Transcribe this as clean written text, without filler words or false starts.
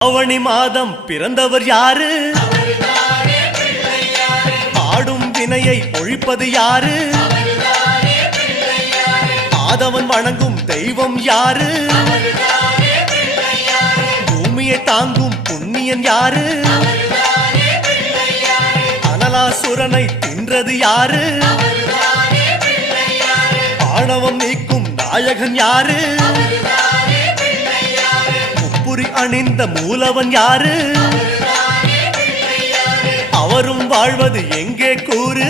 ஆவணி மாதம் பிறந்தவர் யாரு? ஆடும் வினையை ஒழிப்பது யாரு? ஆதவன் வணங்கும் தெய்வம் யாரு? பூமியை தாங்கும் புண்ணியன் யாரு? அனலாசுரனை தின்றது யாரு? ஆணவம் நீக்கும் நாயகன் யாரு? அணிந்த மூலவன் யாரு? அவரும் வாழ்வது எங்கே கூறு?